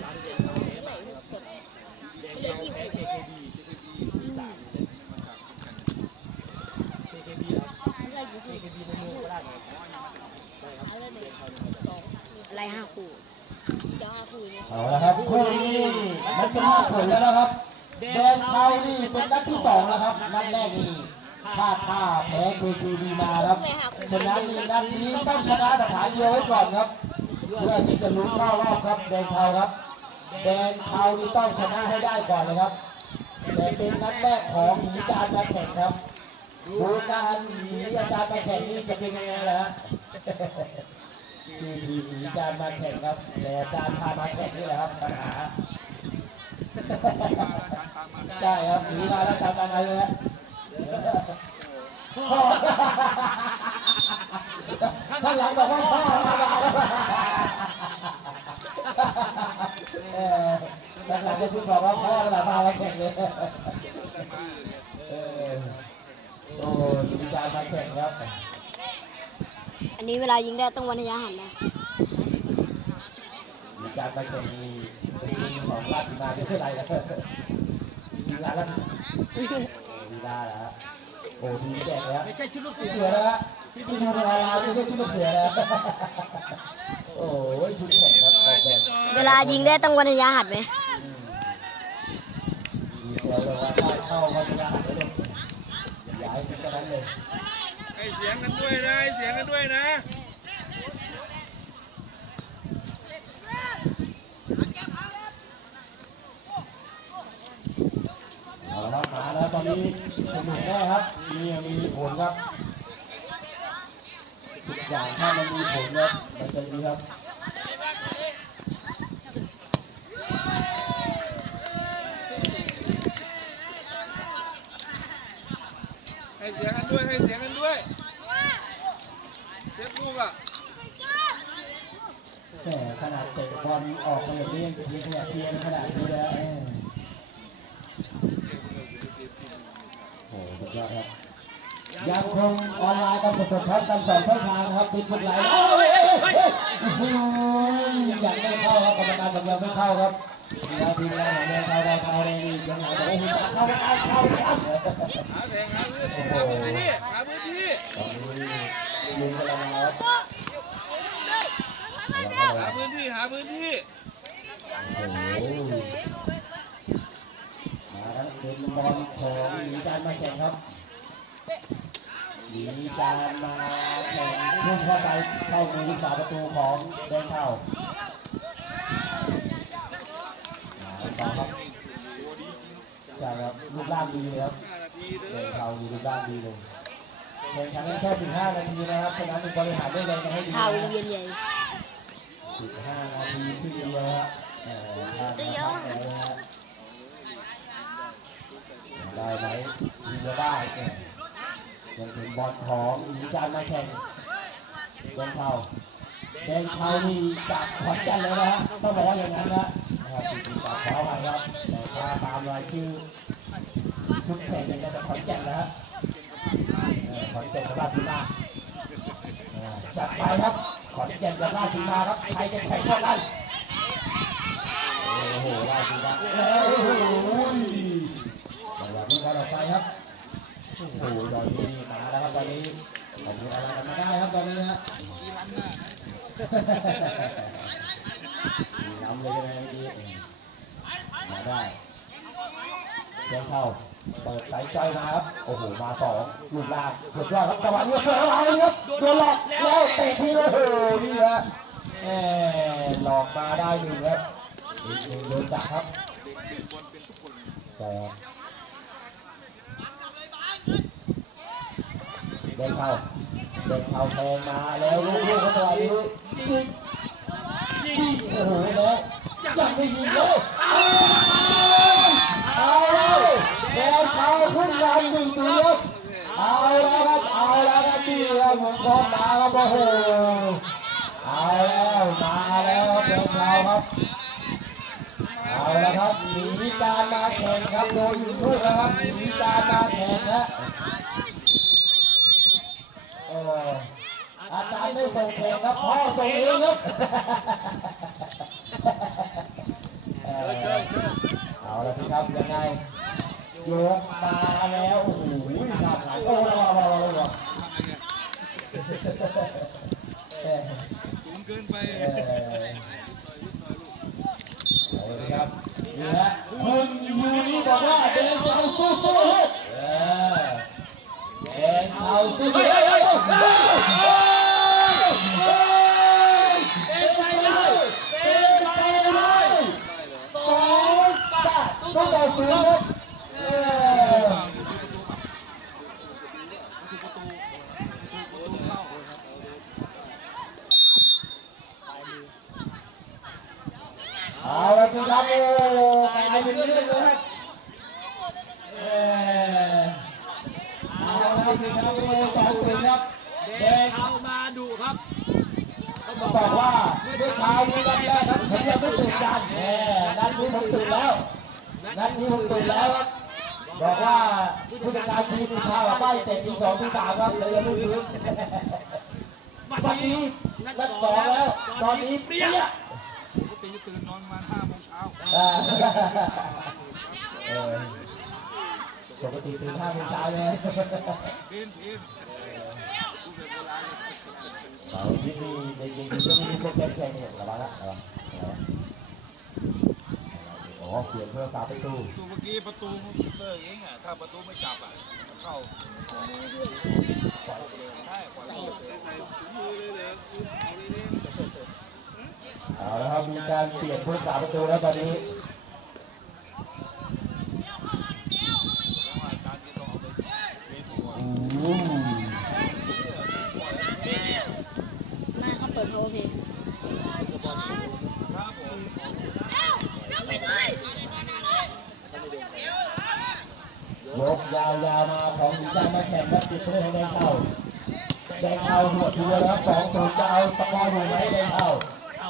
เท่าไหร่เกือบเหลือกี่ขวดเลือกี่ขวด KKB ในเมืองก็ได้ครับได้ครับเข้าห้าขวดเนี่ยเอาละครับคู่นี้มันเป็นห้าผลแล้วนะครับแดนเทานี่เป็นนัดที่สองแล้วครับนัดแรกนี่พลาดท่าแพ้เคทีบีมาครับฉะนั้นนี่นัดนี้ต้องชนะสถานเดียวไว้ก่อนครับเพื่อที่จะลุ้นเข้ารอบครับแดนเทาครับ แดนเทานี่ต้องชนะให้ได้ก่อนเลยครับ แต่เป็นนัดแรกของหนีการมาแข่งครับดูการหนีอาจารมาแข่งนี่จะเป็นยังไงล่ะฮะคือทีมหนีการมาแข่งครับ แต่อาจารย์พามาแข่งนี่แหละครับปัญหาใช่ครับหนีมาแล้วทำอะไรเลยฮะพ่อข้างหลังบอกว่าพ่อมาแล้วเออข้าง หลังจะพูดบอกว่าพ่อหลังมาแล้วแข่งเลยโอ้หนีการมาแข่งครับอันนี้เวลายิงได้ต้องวันระยะหันนะมีการไปแข่งมีเป็นของราชบุรีมาไม่ใช่ไรนะมีลาแล้วมีลาแล้วโอ้ดีแจกแล้วไม่ใช่ชุดลูกเสือแล้วฮะที่ดูในออนไลน์ไม่ใช่ชุดลูกเสือแล้วโอ้ยชุดแข่งครับ เวลายิงได้ต้องวันระยะหันไหมอืมดีเสือเลยว่าได้เข้ามาจะได้เลยลูกย้ายเป็นกระนั้นเลยให้เสียงกันด้วยนะให้เสียงกันด้วยนะเอาละครับมาแล้วตอนนี้สนุกแน่ครับมีมีผลครับทุกอย่างถ้ามันมีผลครับมันจะดีครับ ให้เสียงกันด้วยให้เสียงกันด้วยเซฟลูกอะแต่ขนาดเตะบอลออกไปอย่างนี้ยังเพียงเพียงขนาดนี้แล้วโอ้โหสุดยอดครับยังคงออนไลน์กันสดๆครับกันสองช่องทางครับติดทุกไหลโอ้ยเอ้ยเอ้ยเอ้ยโอ้โหยังไม่เข้าครับกรรมการบอกยังไม่เข้าครับ แล้วทีมงานของเราเราเราเรานี่ยังไงบอกว่าเข้าเข้าเข้าเข้าครับหาแผงหาพื้นหาพื้นที่หาพื้นที่ตอนนี้ยิงกันแล้วนะครับหาพื้นที่หาพื้นที่โอ้โหมาแล้วเป็นบอลของหนีการมาแข่งครับหนีการมาแข่งพุ่งเข้าไปเข้ามือสาประตูของแดงเท่ามาต่อ ครับใช่ครับรูปร่างดีเลยครับเด้งอเท่าดีรูปร่างดีเลยแข่งขันกันแค่15นาทีนะครับฉะนั้นบริหารได้เลยนะให้ดีข่าววงเวียนใหญ่15นาทีที่ดีเลยอะครับแล้วนะฮะได้ไหมยิงจะได้เนี่ยยังเป็นบอลของหนีการมาแข่งแดงเทาแดงเทานี่จากขอนแก่นเลยนะฮะต้องบอกว่าอย่างนั้นนะ นะครับจริงๆจากขอไปครับแต่ถ้าตามรายชื่อชุดแข่งเนี่ยก็จะขอนแก่นนะฮะเออขอนแก่นกับราชบุรีจัดไปครับขอนแก่นกับราชสีมาครับใครจะแข่งเท่ากันโอ้โหราชสีมาโอ้โหจังหวะนี้ก็ออกไปครับโอ้โหตอนนี้มาแล้วครับตอนนี้ทำอะไรกันไม่ได้ครับตอนนี้ฮะน้ำเลยใช่ไหมเมื่อกี้มาได้เดินเข้า เปิดสายใจมาครับ โอ้โหมาสองลูกล่างสุดยอดครับจังหวะนี้เสือมาเลยครับโดนหลอกแล้วเตะทีโอ้โหนี่ฮะแหมหลอกมาได้หนึ่งครับอีกหนึ่งโดนจับครับแต่เดินเข้าเดินเข้าแทงมาแล้วลูกๆเขาตัวนี้ยิงยิงโอ้โหแล้วยังไม่ยิงเลยเอาเล้วแดงเข้า ครับกเอาแล้วครับเอาแล้วครับที่ครับผมพร้อมมาแล้วโอ้โหเอาแล้วมาแล้วครับเราครับเอาแล้วครับมีการมาแข่งครับโดนยูทูบนครับมีการมาแข่งนะอาจารย์ไม่ส่งเพลงครับพ่อส่งเองครับเอาละพี่ครับยังไงาโอ้โหว้าวว้าวว้าวว้าวทำไงเนี่ยเอ่อสูงเกินไปเอ่อเอาเลยครับนี่ฮะคุณยูนี่บอกว่าเดินเอาสู้สู้ๆลูกเออเดินเอาสู้ๆเฮ้ยเฮ้ยเฮ้ยเฮ้ยเฮ้ยเป็นไปเลยเป็นไปเลยสองแปดต้องต่อสู้ครับเออ เอาละสิครับโอ้กลายเป็นเรื่องเลยครับเออเอาละสิครับโอ้สองศูนย์ครับแดง เข้ามาดุครับ ต้องบอกว่าด้วยเท้านี้นัดแรกครับผมยังไม่ตื่ นกันแหมนัดนี้ผมตื่นแล้วนัดนี้ผมตื่นแล้วครับบอกว่าผู้จัดการทีมมีข่าวว่าไปเตะทีสองที่สามครับเลยยังไม่รู้วันนี้นัดสองแล้ว ตอนนี้เปรี้ยปกติตื่นนอนประมาณห้าโมงเช้าอ่าเออปกติตื่นห้าโมงเช้าเลยเพี้ยนเพี้ยนพูดแบบโบราณเลยเราที่มีในจริงๆก็มีพวกแข่งๆเนี่ยระวังละระวังระวัง โอ้เปลี่ยนเพื่อสาประตูตัวเมื่อกี้ประตูเซอร์เองอะถ้าประตูไม่จับอะเข้าใช่ปล่อยเลยใส่ถุงมือเลยเดี๋ยวเอาเลยเนี่ยเอาละครับมีการเปลี่ยนผู้สาประตูแล้วตอนนี้จังหวะการที่ต้องเอาไปเล่นหัวอืมมาเขาเปิดโทรเพลงครับผมย กยาวๆมาของหญิงใจมาแข่งครับติดเพื่อให้แดงเข้าแดงเข้าหัวทัวแล้วสองศูนย์จะเอาสกอร์อยู่ไหมแดงเข้า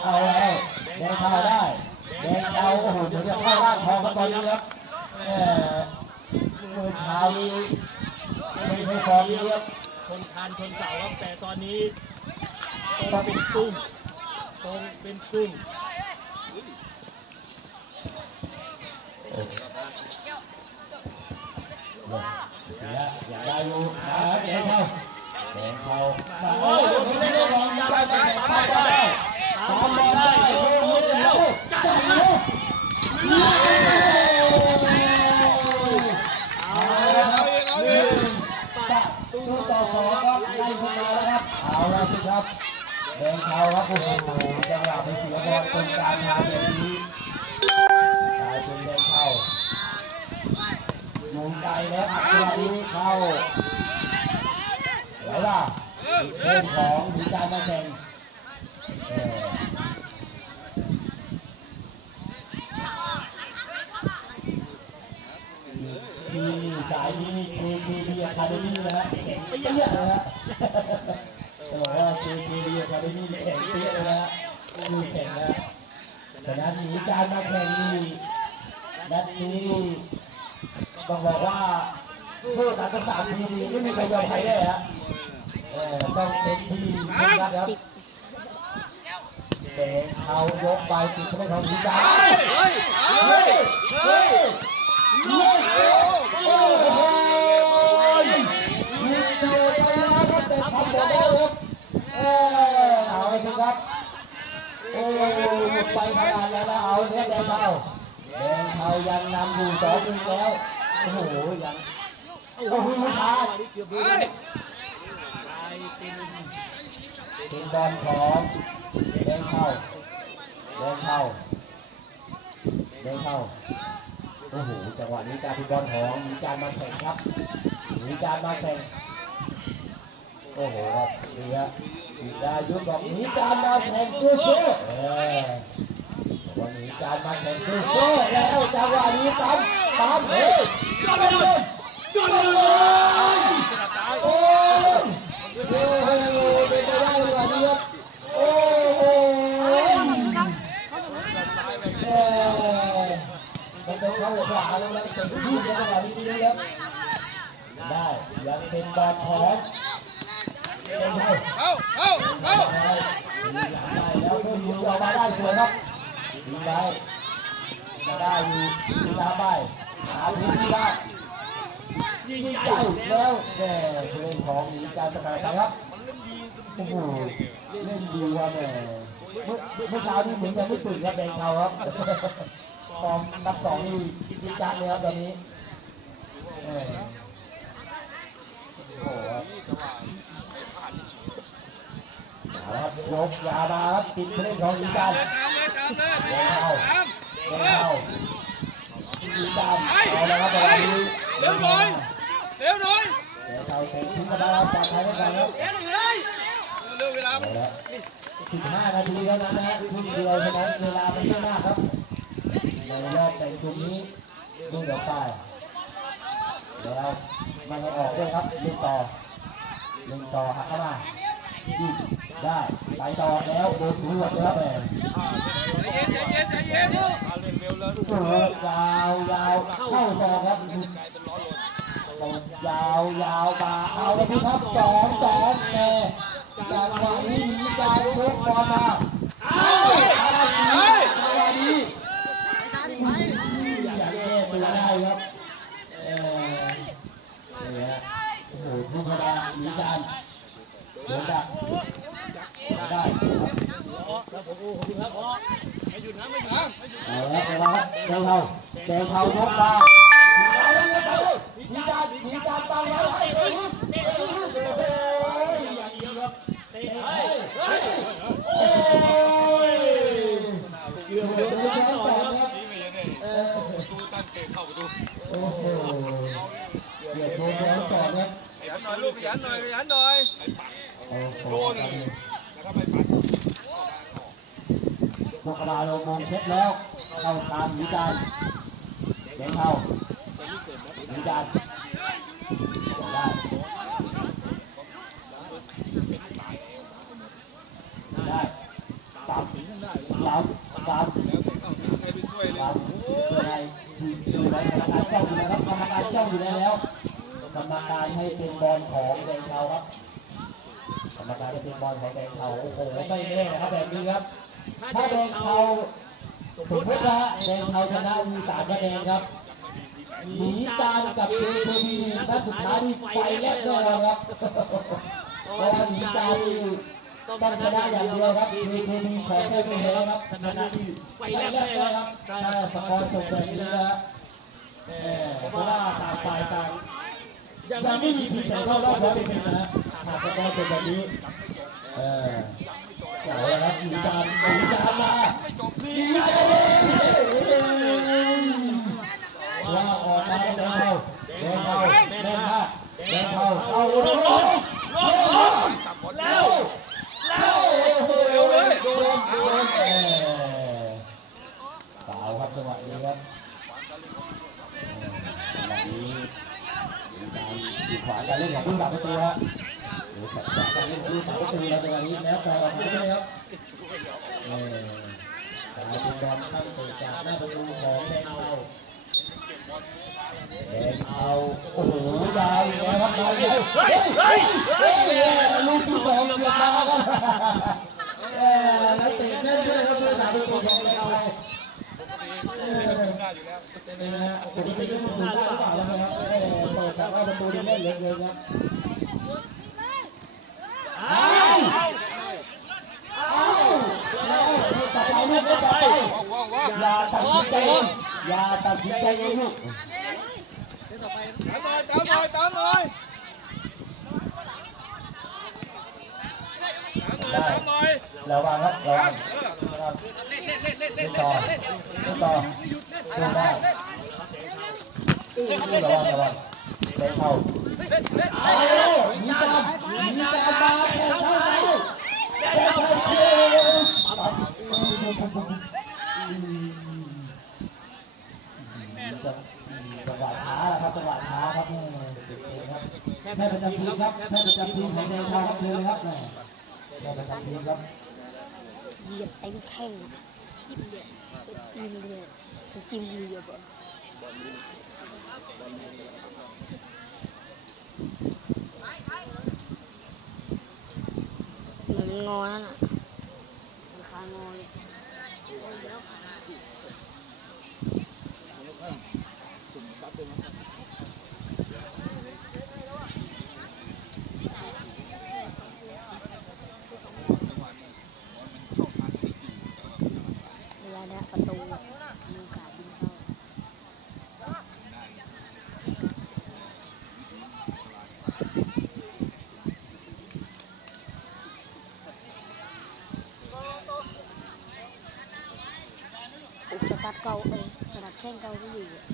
เอาแล้วแดงเข้าได้แดงเข้าโอ้โหเดี๋ยวจะเข้าร่างทองกันตอนนี้ครับแหมมือเท้านี้ไม่ใช่ฟอร์มนี้ครับชนคานชนเสาครับแต่ตอนนี้ตรงเป็นตุ้มตรงเป็นตุ้มแล้ว อย่าได้อยู่ขาแดงเข้าแดงเข้ามาโอ้ยไม่ได้ลองได้ได้ได้ได้ตามบอลได้โอ้โหแล้วจัดเลยเอาละครับหนึ่งประตูต่อสองครับไล่ขึ้นมาแล้วครับเอาละสิครับแดงเข้าครับโอ้โหจังหวะไปเสียบอลตรงกลางทางแบบนี้กลายเป็นแดงเข้า ยุงไก่แล้วอัดตัวนี้เข้าไหวล่ะเรื่องของดีใจมาแข่งเออทีมสายนี้นี่คือทีมีอะคาเดมี่นะฮะแข่งเปี้ยนะฮะจะบอกว่าทีมีอะคาเดมี่แข่งเปี้ยเลยนะฮะดูแข่งนะแต่นัดนี้การมาแข่งนี่นัดนี้ ต้องบอกว่าผู้ตัดสามทีมไม่มีใครยอมใครได้ฮะต้องเป็นทีมนะครับสิบเตะเอายกไปติดไม่ของทีจ้าเฮ้ยเฮ้ยเฮ้ยโอ้โหยิงโดนไปแล้วครับแต่ทำหมดแล้วครับเออเอาเลยครับโอ้ไปขนาดนั้นแล้วเอาเนี่ยแดงเทาแดงเทายังนำอยู่สองหนึ่งแล้ว อ้โหยังโอ้โหช้ายเป็นเป็นบอลของแดงเข้าแดงเข้าแดงเข้าโอ้โหจังหวะนี้การเป็นบอลของมีการมาแข่งครับมีการมาแข่งโอ้โหครับนี่ฮะอีดายุบอกมีการมาแข่งสู้ๆเออวันนี้การมาแข่งสู้ๆแล้วจังหวะนี้ปั๊มปั๊มเฮ้ยยอดเลยยอดเลยโอ้ยโอ้โหเป็นไปได้กว่ามตามเป็ นที่ในจังหวะนี้ดีครับได้ยังเป็นบอลของเป็นไทยเอาเอาเอาได้ดีหลังได้แล้วก็ยิงออกมาได้สวยครับยิงได้จะได้อยู่ยิงตามไป หาพื้นที่ได้ยิงยิงใหญ่แล้วแม่ผู้เล่นของหนีการประกาศนะครับนเล่นดีโอ้โหเล่นดีว่าแม่เมื่อเมื่อเช้านี่เหมือนยังไม่ตื่นครับแดงเขาครับฟอร์มนับสองนี่ดีจังเลยครับตอนนี้โอ้โหครับนี่แต่ว่าดที่เฉยเอาครับยกยามาครับติดผู้เล่นของหนีการตามเลยตามเลยแดงเขาตาม แดงเขาหนีการเอาละครับตอนนี้เร็วหน่อยเร็วหน่อยแดงเขาเซ็นทิ้งมาได้ครับจากไทยไม่ไกลครับเร็วเวลาเอาละ15นาทีแล้วนะฮะครึ่งเดียวเท่านั้นเวลามันไม่มากครับในรอบแต่งชุดนี้ดูเดี๋ยวไปแล้วม่ให้ออกด้วยครับเล่นต่อเล่นต่อหักเข้ามา ได้ไปต่อแล้วโดนหัวดแล้วแหมใจเย็นใจเย็นใจเย็นถ้าเล่นเร็วแล้วโอ้โหยาวยาวเข้าซองครับกลายเป็นร้อนลนตบยาวยาวมาเอาเลยครับสองสองแน่จังหวะนี้มีการชกบอลมาเอาอะไรดีอะไรดีอยากแก้ตัวได้ครับเออนี่ฮะโอ้โหทุกเวลามีการ เดินดักได้ครับแล้วผมโอ้ขอบคุณครับอ๋อไม่หยุดนะไม่หยุดนะไม่หยุดเอาละเอาละแดงเทาแดงเทายกมาเอาเลยไปเลยมีการมีการตามไว้ให้เลยลูกเอ้ยลูกโอ้ยอย่างเดียวครับเตะเฮ้เฮ้ยยเฮ้เฮ้ยยโอ้ยเกือบโดนแดงสองครับนี่ไม่ใช่ได้เออดูตั้งเตะเข้าประตูโอ้โหเกือบโดนแดงสองครับขยันหน่อยลูกขยันหน่อยขยันหน่อย โอ้โหแล้วก็ไปปัดพวกกระดาลงมองเช็ดแล้วเข้าตามหนีการแดงเข้าหนีการได้ได้ตามตามตามแล้วเข้าใครไปช่วยเลยตามโอ้เพื่อยให้ทีมอยู่ในกรรมการเจ้าอยู่แล้วครับกรรมการเจ้าอยู่แล้วแล้วกรรมการให้เป็นบอลของแดงเทาครับ กรรมการให้เป็นบอลของแดงเทาโอ้โหไม่แน่นะครับแบบนี้ครับ ถ้าแดงเทาสมมติว่าแดงเทาชนะมีสามคะแนนครับหนีตามกับเอเทบีนัดสุดท้ายนี่ไฟแลบแน่นอนครับเพราะว่าหนีตามนี่ต้องชนะอย่างเดียวครับเอเทบีขอแค่ไม่แพ้ครับชนะนี่ไฟแลบแน่ครับถ้าสกอร์จบแบบนี้นะเพราะว่าต่างฝ่ายต่างยังไม่มีทีมไหนเข้ารอบร้อยเป็นต์นะ หากก็เป็นแบบนี้เออเอาละครับมีการมีการมามีการว่าออกมาแดงเทาแดงเทาแดงมากแดงเทาเอาลงลงลงลง จับบอล เร็วเร็วเร็วเลยโดนโดนเออเปล่าครับจังหวะนี้ครับจังหวะนี้มีการขีดขวางการเล่นของผู้สาประตูฮะหรือขัดขวางการเล่นของผู้สาประตูแล้วจังหวะนี้แล้วแต่เราไม่ได้ครับเออกลายเป็นบอลตั้งเตะจากหน้าประตูของแดงเทาแดงเทาโอ้โหยาวอีกแล้วครับยาวอีกแล้วเฮ้ยเฮ้ยเฮ้ยลูกที่สองเกือบมาครับเออแล้วเตะแม่นด้วยครับผู้สาประตูของแดงเทาหน้าอยู่แล้วนี่นะติก็ถูกหรือเปล่านะครับเออเปิดแบบว่าประตูนี่เล่นเหลยเลยครับอ้าเอาเอาเอาต่อไปลูกต่อไปอย่าตัดสินใจองอย่าตัดสินใจเองลูกตามหน่อยตามหน่อยตามหน่อยตามหน่อยตามหน่ อยระวังครับระวังเออระวังเล่นต่อเล่นต่อเล่นได้ระวังระวังเล่นเข้าเอาหนีตามหนีตามมาแข่งเข้าไปแข่งเข้าจังหวะช้าครับจังหวะช้าครับแม่ประจำทีมครับแม่ประจำทีมของแดงทองครับเชิญครับ เหยียบเต็มแข้งจิ้มเลยจิ้มเลยจิ้มเหยียบอะเหมือนมันงอนั่นอะมันคางอเลย ประตูมีโอกาสยิงเข้าอุยสตัดเก่าเองสตัดแข้งเก่าที่อยู่อะ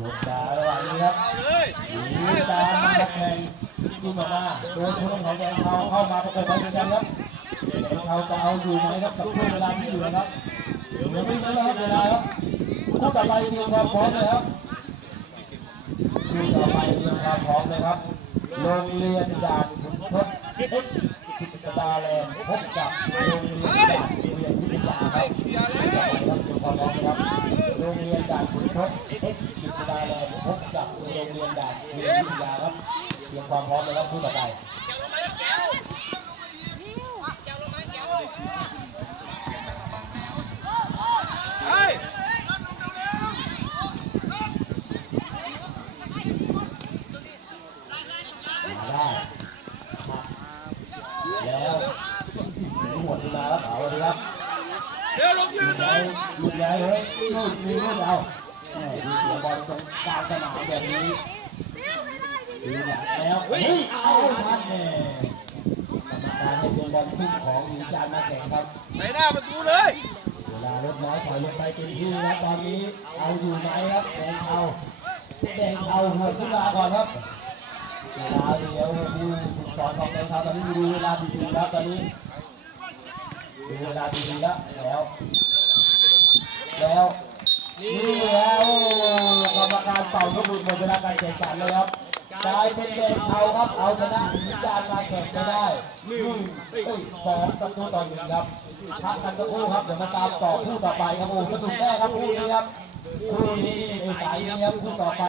ลงดาระหว่างนี้ครับ เอาเลย หนีตามมาแข่งยิงออกมาโดยผู้เล่นของแดงเขา เข้ามาประกบไปด้วยกันครับเขาจะเอาอยู่ไหมครับกับช่วงเวลาที่อยู่นะครับเดี๋ยวไม่เยอะแล้วครับเวลาครับคู่ต่อไปเตรียมความพร้อมเลยครับคู่ต่อไปเตรียมความพร้อมเลยครับโรงเรียนด่านขุนทดเอ็กซ์พิตาแลนด์พบกับโรงเรียนด่านเรียนวิทยาครับเคลียร์แล้วครับเตรียมความพร้อมครับโรงเรียนด่านขุนทดเอ็กซ์พิตาแลนพบกับโรงเรียนด่านเรียนวิทยาครับเตรียมความพร้อมเลยครับคู่ต่อไป เฮ้ย มาได้แล้วหมดเวลาแล้วเอาเลยครับ เดี๋ยวลงชื่อ หยุด เล เลย ยหยุดเลยเฮ้ยนู่นมีนู่นเอาแหม่ดูเสียบอลตรงกลางสนามแบบนี้ดูหลังแล้วเฮ้ยเอาทันแน่กรรมการให้เสียบอลขึ้นของหนีจานมาแข่งครับ ในหน้าประตูเลย เวลาลดน้อยถอยลงไปเต็มที่แล้วตอนนี้เอาอยู่ ไหมครับแดงเอาแดงเอาหัวขึ้นมาก่อนครับเวลาเดียวผู้ฝึกสอนของแดงเอาตอนนี้ดูเวลาดีๆครับตอนนี้ดูเวลาดีๆแล้วแล้วแล้วนี่แล้วกรรมการเป่าลูกหลุดหมดเวลาการแข่งขันเลยครับกลายเป็นแดงเอาครับเอาชนะหนีจานมาแข่งไปได้หนึ่งเอ้ยสองประตูต่อหนึ่งครับพักกันสักครู่ครับเดี๋ยวมาตามต่อคู่ต่อไปครับโอ้สนุกแน่ครับคู่นี้ครับ คู่นี้สายนี้ครับคู่ต่อไป